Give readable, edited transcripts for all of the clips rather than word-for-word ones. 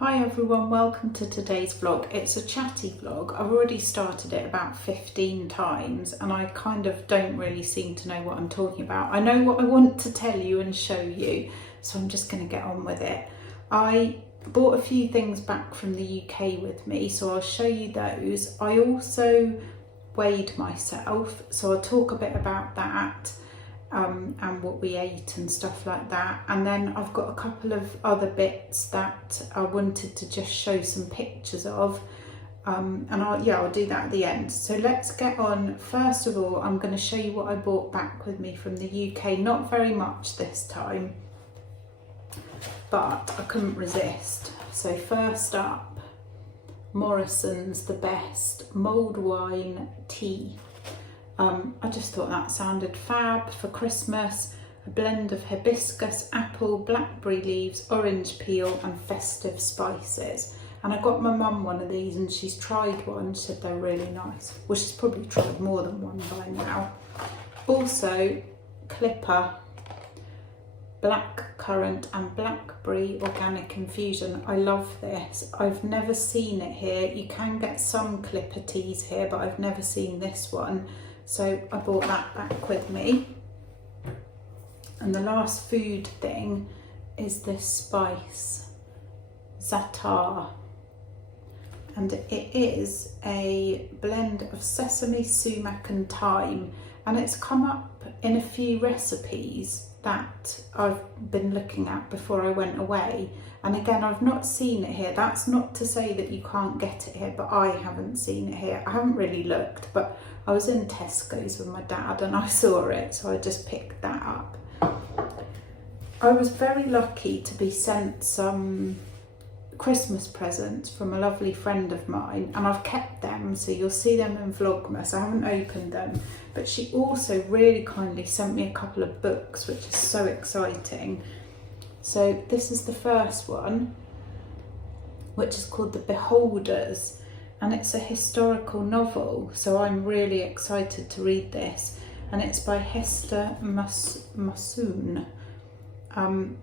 Hi everyone, welcome to today's vlog. It's a chatty vlog. I've already started it about 15 times and I kind of don't really seem to know what I'm talking about. I know what I want to tell you and show you, so I'm just going to get on with it. I bought a few things back from the UK with me, so I'll show you those. I also weighed myself, so I'll talk a bit about that. And what we ate and stuff like that, and then I've got a couple of other bits that I wanted to just show some pictures of, and I'll do that at the end. So let's get on. First of all, I'm going to show you what I brought back with me from the UK. Not very much this time, but I couldn't resist. So first up, Morrison's The Best mulled wine tea. I just thought that sounded fab for Christmas. A blend of hibiscus, apple, blackberry leaves, orange peel and festive spices. And I got my mum one of these and she's tried one, she said they're really nice. Well, she's probably tried more than one by now. Also, Clipper, black currant and blackberry organic infusion. I love this. I've never seen it here. You can get some Clipper teas here, but I've never seen this one. So I brought that back with me. And the last food thing is this spice, za'atar. And it is a blend of sesame, sumac and thyme. And it's come up in a few recipes that I've been looking at before I went away. And again, I've not seen it here. That's not to say that you can't get it here, but I haven't seen it here. I haven't really looked, but I was in Tesco's with my dad and I saw it, so I just picked that up. I was very lucky to be sent some Christmas presents from a lovely friend of mine, and I've kept them, so you'll see them in Vlogmas. I haven't opened them, but she also really kindly sent me a couple of books, which is so exciting. So this is the first one, which is called The Beholders, and it's a historical novel, so I'm really excited to read this. And it's by Hester Massoon. London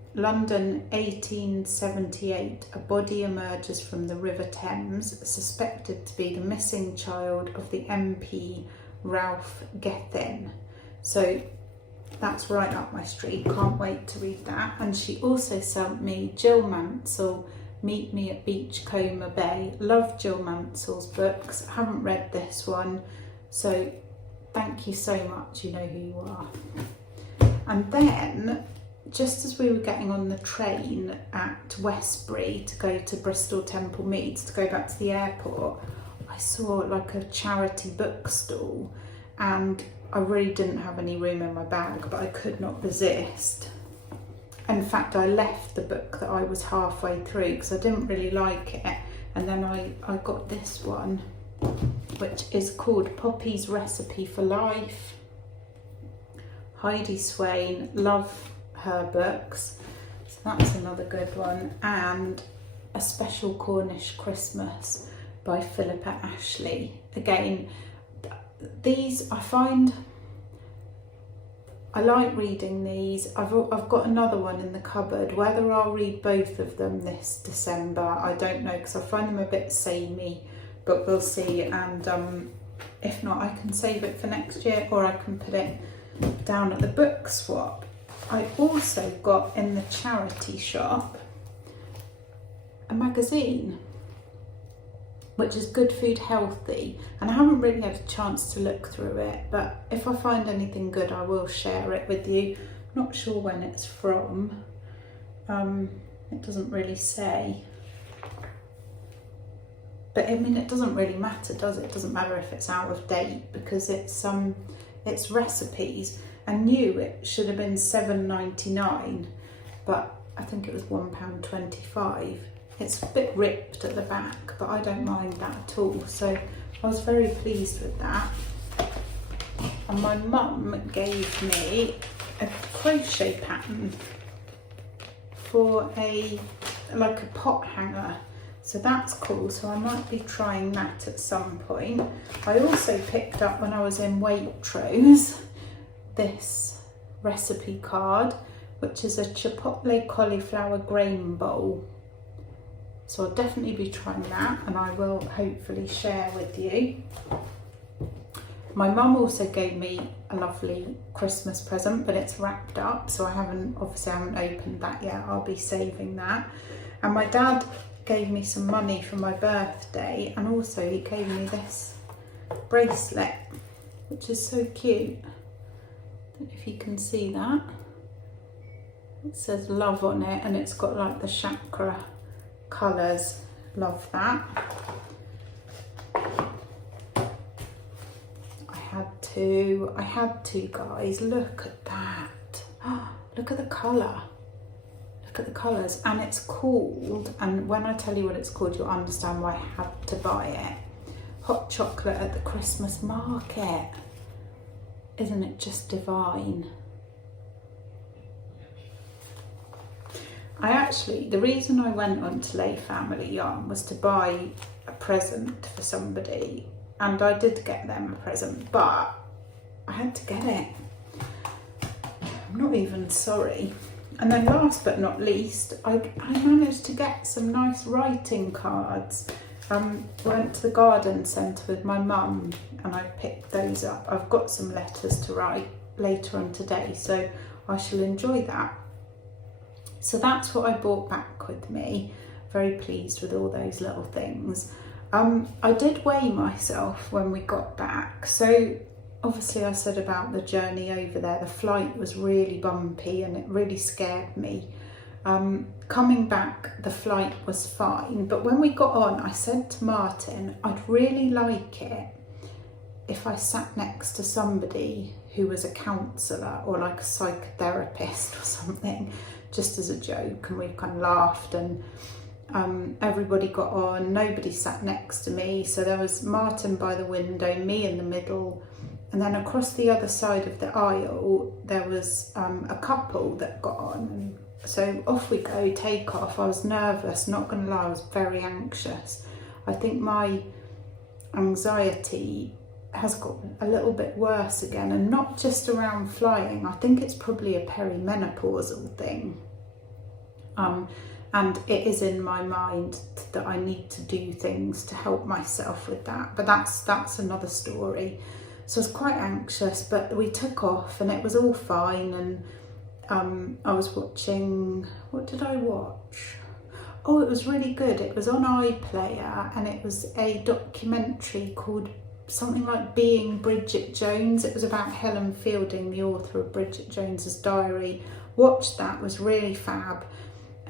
1878, a body emerges from the River Thames, suspected to be the missing child of the MP Ralph Gethin. So that's right up my street, can't wait to read that. And she also sent me Jill Mansell, Meet Me at Beachcomber Bay. Love Jill Mansell's books, haven't read this one, so thank you so much, you know who you are. And then, just as we were getting on the train at Westbury to go to Bristol Temple Meads, to go back to the airport, I saw like a charity bookstall, and I really didn't have any room in my bag, but I could not resist. In fact, I left the book that I was halfway through because I didn't really like it, and then I got this one, which is called Poppy's Recipe for Life. Heidi Swain, love her books, so that's another good one. And A Special Cornish Christmas by Philippa Ashley. Again, these I find I like reading these. I've got another one in the cupboard. Whether I'll read both of them this December, I don't know, because I find them a bit samey, but we'll see. And if not, I can save it for next year, or I can put it down at the book swap. I also got in the charity shop a magazine, which is Good Food Healthy, and I haven't really had a chance to look through it, but if I find anything good I will share it with you. Not sure when it's from, it doesn't really say, but I mean it doesn't really matter, does it? It doesn't matter if it's out of date, because it's recipes. I knew it should have been £7.99, but I think it was £1.25. It's a bit ripped at the back, but I don't mind that at all. So I was very pleased with that. And my mum gave me a crochet pattern for a pot hanger. So that's cool. So I might be trying that at some point. I also picked up, when I was in Waitrose, this recipe card, which is a chipotle cauliflower grain bowl. So I'll definitely be trying that, and I will hopefully share with you. My mum also gave me a lovely Christmas present, but it's wrapped up, so obviously I haven't opened that yet. I'll be saving that. And my dad gave me some money for my birthday, and also he gave me this bracelet, which is so cute. I don't know if you can see that. It says love on it, and it's got like the chakra colours. Love that. I had to, guys. Look at that. Look at the colour. Look at the colours. And it's called, and when I tell you what it's called, you'll understand why I had to buy it. Hot chocolate at the Christmas market. Isn't it just divine? The reason I went on to Lay Family Yarn was to buy a present for somebody, and I did get them a present, but I had to get it. I'm not even sorry. And then last but not least, I managed to get some nice writing cards. Went to the garden centre with my mum and I picked those up. I've got some letters to write later on today, so I shall enjoy that. So that's what I brought back with me. Very pleased with all those little things. I did weigh myself when we got back. So obviously I said about the journey over there, the flight was really bumpy and it really scared me. Coming back, the flight was fine, but when we got on, I said to Martin, I'd really like it if I sat next to somebody who was a counsellor or like a psychotherapist or something, just as a joke, and we kind of laughed, and everybody got on. Nobody sat next to me, so there was Martin by the window, me in the middle, and then across the other side of the aisle there was a couple that got on. And so off we go, take off. I was nervous, not gonna lie, I was very anxious. I think my anxiety has got a little bit worse again, and not just around flying. I think it's probably a perimenopausal thing. And it is in my mind that I need to do things to help myself with that, but that's another story. So I was quite anxious, but we took off and it was all fine. And I was watching, what did I watch? Oh, it was really good. It was on iPlayer, and it was a documentary called something like Being Bridget Jones. It was about Helen Fielding, the author of Bridget Jones's Diary. Watched that, was really fab.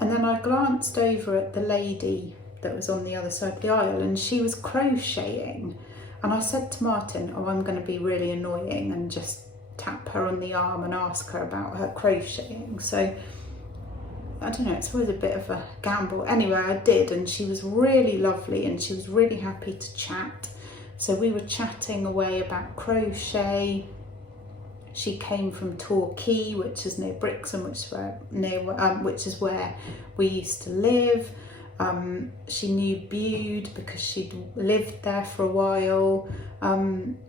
And then I glanced over at the lady that was on the other side of the aisle, and she was crocheting. And I said to Martin, oh, I'm going to be really annoying and just tap her on the arm and ask her about her crocheting. So I don't know, it's always a bit of a gamble. Anyway, I did, and she was really lovely and she was really happy to chat. So we were chatting away about crochet. She came from Torquay, which is near Brixham, which is where we used to live. She knew Bude because she'd lived there for a while.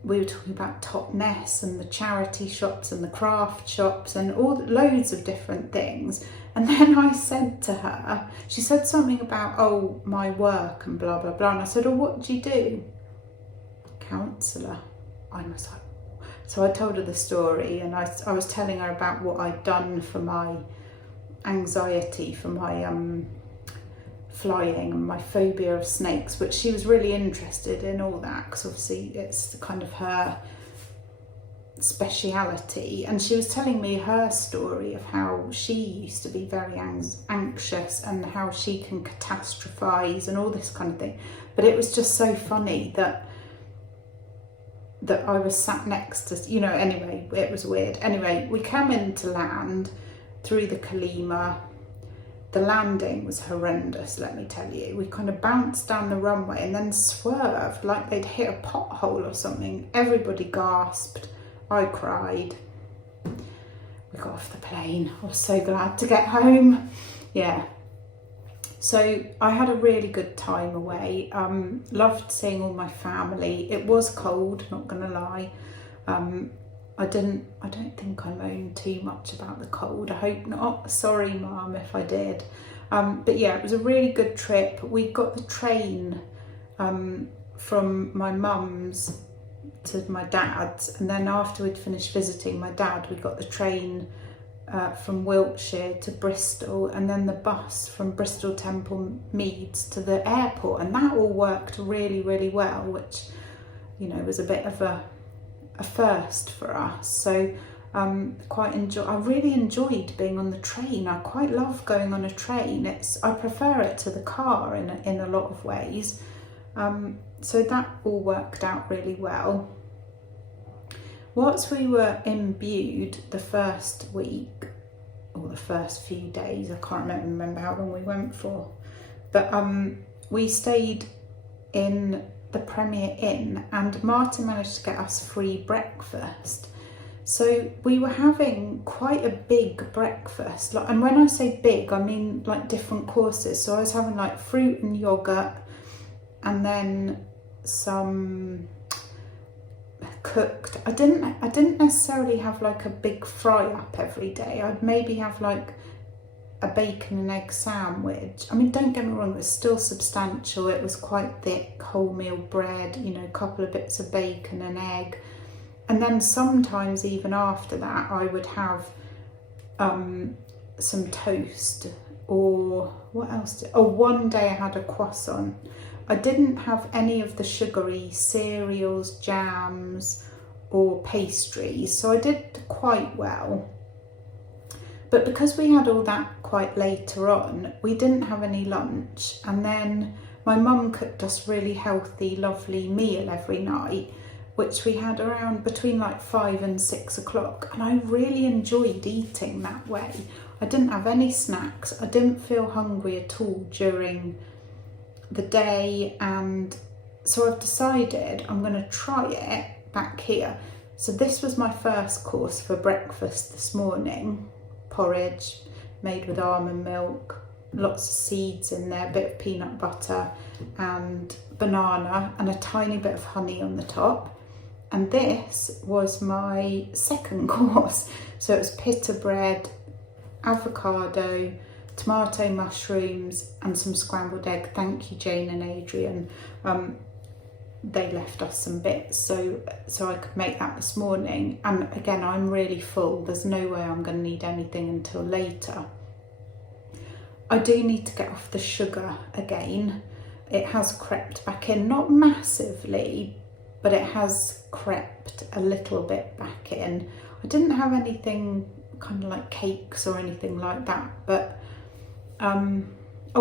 We were talking about Totnes and the charity shops and the craft shops and loads of different things. And then I said to her, she said something about, oh, my work and blah, blah, blah. And I said, oh, what do you do? Counsellor. I was like, so I told her the story, and I was telling her about what I'd done for my anxiety, for my flying and my phobia of snakes, but she was really interested in all that because obviously it's kind of her speciality. And she was telling me her story of how she used to be very anxious and how she can catastrophize and all this kind of thing. But it was just so funny that I was sat next to, you know, anyway, it was weird. Anyway, we came into land through the Kalima. The landing was horrendous, let me tell you. We kind of bounced down the runway and then swerved like they'd hit a pothole or something. Everybody gasped. I cried. We got off the plane. I was so glad to get home. Yeah. So I had a really good time away. Loved seeing all my family. It was cold, not gonna lie. I don't think I moaned too much about the cold. I hope not. Sorry, Mum, if I did. But yeah, it was a really good trip. We got the train from my mum's to my dad's, and then after we'd finished visiting my dad, we got the train from Wiltshire to Bristol, and then the bus from Bristol Temple Meads to the airport, and that all worked really, really well, which, you know, was a bit of a first for us. So I really enjoyed being on the train. I quite love going on a train. I prefer it to the car in a lot of ways. So that all worked out really well. Whilst we were in Bude the first week, or the first few days, I can't remember how long we went for, but we stayed in the Premier Inn, and Martin managed to get us free breakfast. So we were having quite a big breakfast, and when I say big, I mean like different courses. So I was having like fruit and yoghurt, and then some cooked. I didn't necessarily have like a big fry up every day. I'd maybe have like a bacon and egg sandwich. I mean, don't get me wrong, it was still substantial. It was quite thick, wholemeal bread, you know, a couple of bits of bacon and egg. And then sometimes even after that, I would have some toast, or what else? One day I had a croissant. I didn't have any of the sugary cereals, jams, or pastries, so I did quite well. But because we had all that quite later on, we didn't have any lunch, and then my mum cooked us really healthy, lovely meal every night, which we had around between like 5 and 6 o'clock, and I really enjoyed eating that way. I didn't have any snacks. I didn't feel hungry at all during the day, and so I've decided I'm going to try it back here. So this was my first course for breakfast this morning. Porridge made with almond milk, lots of seeds in there, a bit of peanut butter and banana, and a tiny bit of honey on the top. And this was my second course. So it was pita bread, avocado, tomato, mushrooms, and some scrambled egg. Thank you, Jane and Adrian. They left us some bits so I could make that this morning. And again, I'm really full. There's no way I'm going to need anything until later. I do need to get off the sugar again. It has crept back in, not massively, but it has crept a little bit back in. I didn't have anything kind of like cakes or anything like that, but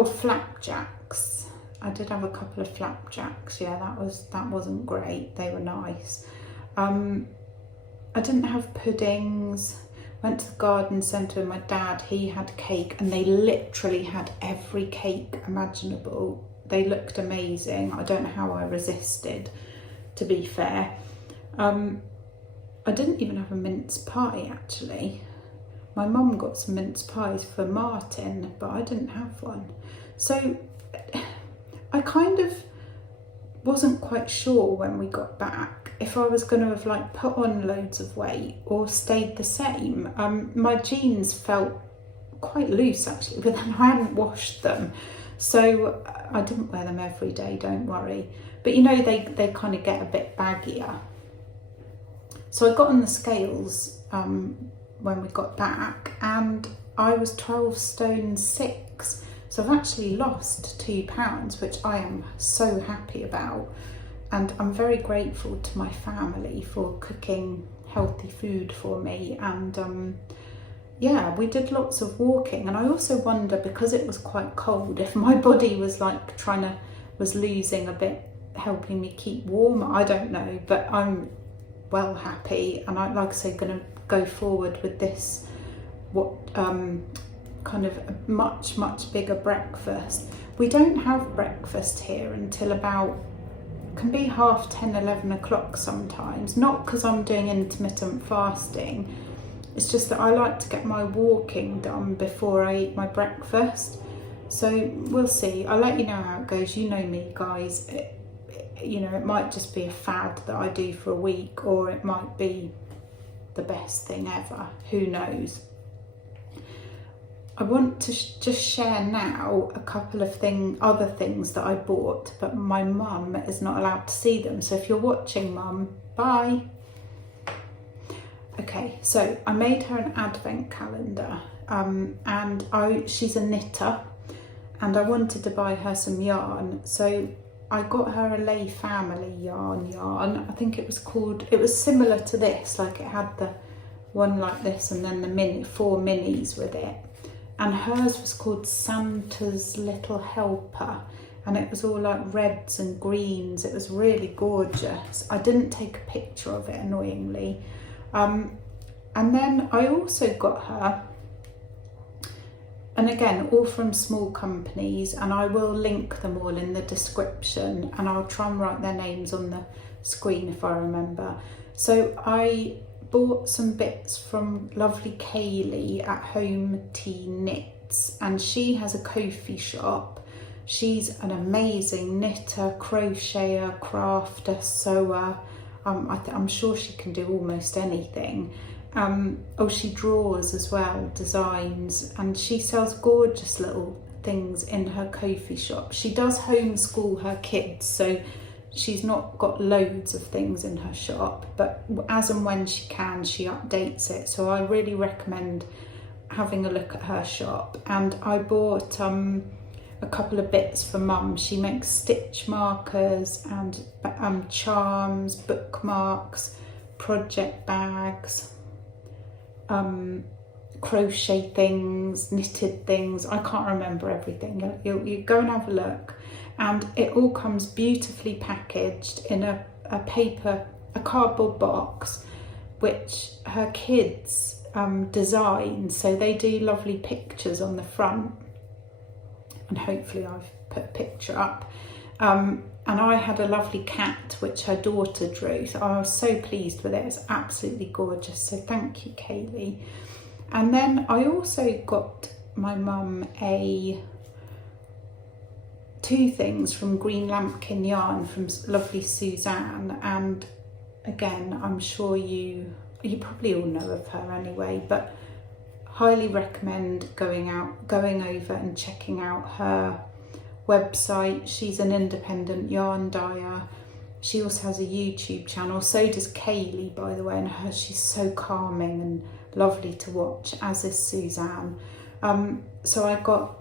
flapjacks. I did have a couple of flapjacks. Yeah, that wasn't great. They were nice. I didn't have puddings. Went to the garden centre with my dad. He had cake, and they literally had every cake imaginable. They looked amazing. I don't know how I resisted, to be fair. I didn't even have a mince pie, actually. My mum got some mince pies for Martin, but I didn't have one. So I kind of wasn't quite sure when we got back if I was going to have like put on loads of weight or stayed the same. My jeans felt quite loose actually, but then I hadn't washed them, so I didn't wear them every day, don't worry. But you know, they kind of get a bit baggier. So I got on the scales when we got back, and I was 12 stone 6. So I've actually lost 2 pounds, which I am so happy about. And I'm very grateful to my family for cooking healthy food for me. And yeah, we did lots of walking. And I also wonder, because it was quite cold, if my body was like was losing a bit, helping me keep warm. I don't know, but I'm well happy. And I'm, like I say, going to go forward with this, kind of a much bigger breakfast. We don't have breakfast here until about, can be 10:30, 11 o'clock sometimes. Not because I'm doing intermittent fasting, it's just that I like to get my walking done before I eat my breakfast. So we'll see. I'll let you know how it goes. You know me, guys. It might just be a fad that I do for a week, or it might be the best thing ever. Who knows? I want to just share now a couple of other things that I bought, but my mum is not allowed to see them. So if you're watching, Mum, bye. Okay, so I made her an advent calendar, and she's a knitter, and I wanted to buy her some yarn. So I got her a Lay Family yarn. I think it was similar to this, like it had the one like this and then the 4 minis with it. And hers was called Santa's Little Helper, and it was all like reds and greens. It was really gorgeous. I didn't take a picture of it, annoyingly. And then I also got her, and again, all from small companies, and I will link them all in the description, and I'll try and write their names on the screen if I remember. So I bought some bits from lovely Kaylee at Home Tea Knits, and she has a Ko-fi shop. She's an amazing knitter, crocheter, crafter, sewer. I'm sure she can do almost anything. She draws as well, designs, and she sells gorgeous little things in her Ko-fi shop. She does homeschool her kids, so she's not got loads of things in her shop, but as and when she can, she updates it. So I really recommend having a look at her shop. And I bought a couple of bits for Mum. She makes stitch markers and charms, bookmarks, project bags, crochet things, knitted things. I can't remember everything. You go and have a look. And it all comes beautifully packaged in a cardboard box, which her kids design. So they do lovely pictures on the front, and hopefully I've put a picture up. And I had a lovely cat which her daughter drew, so I was so pleased with it. It's absolutely gorgeous, so thank you, Kaylee. And then I also got my mum two things from Greenlambkin Yarn from lovely Suzanne, and again, I'm sure you probably all know of her anyway, but highly recommend going over and checking out her website. She's an independent yarn dyer. She also has a YouTube channel, so does Kaylee, by the way, and she's so calming and lovely to watch, as is Suzanne. So I got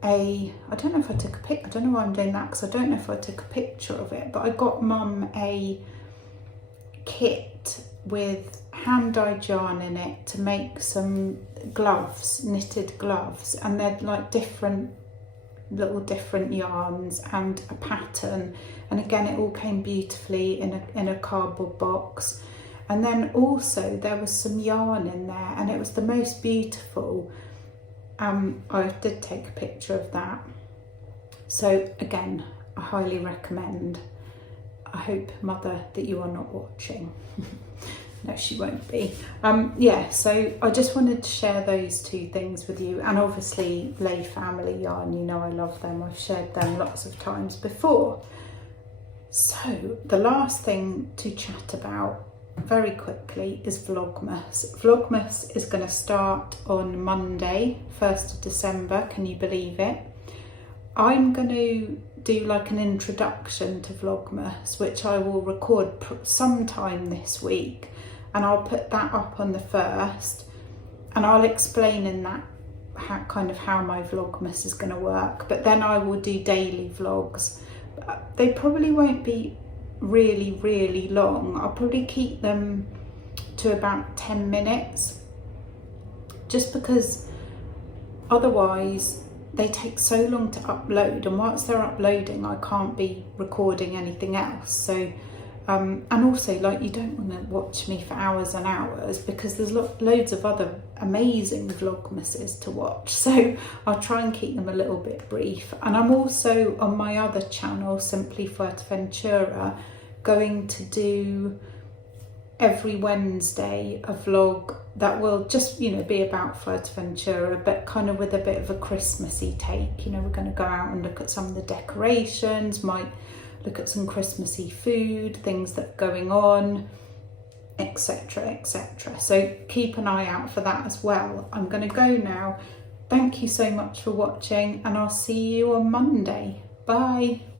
I don't know if I took a pic. I don't know why I'm doing that, because I don't know if I took a picture of it, but I got Mum a kit with hand-dyed yarn in it to make some gloves, knitted gloves, and they're like different yarns and a pattern, and again it all came beautifully in a cardboard box. And then also there was some yarn in there, and it was the most beautiful. I did take a picture of that. So again, I highly recommend. I hope, Mother, that you are not watching. No, she won't be. Yeah, so I just wanted to share those two things with you. And obviously Lay Family Yarn, you know I love them. I've shared them lots of times before. So the last thing to chat about very quickly is Vlogmas. Vlogmas is going to start on Monday, 1st of December. Can you believe it? I'm going to do like an introduction to Vlogmas, which I will record sometime this week, and I'll put that up on the 1st, and I'll explain in that how my Vlogmas is going to work. But then I will do daily vlogs. They probably won't be really long. I'll probably keep them to about 10 minutes, just because otherwise they take so long to upload, and once they're uploading I can't be recording anything else. So and also, like, you don't want to watch me for hours and hours, because there's loads of other amazing Vlogmases to watch, so I'll try and keep them a little bit brief. And I'm also on my other channel, Simply Fuerteventura, going to do every Wednesday a vlog that will just, you know, be about Fuerteventura, but kind of with a bit of a Christmassy take. You know, we're going to go out and look at some of the decorations, might look at some Christmassy food, things that are going on. etc, etc. So keep an eye out for that as well. I'm going to go now. Thank you so much for watching, and I'll see you on Monday. Bye.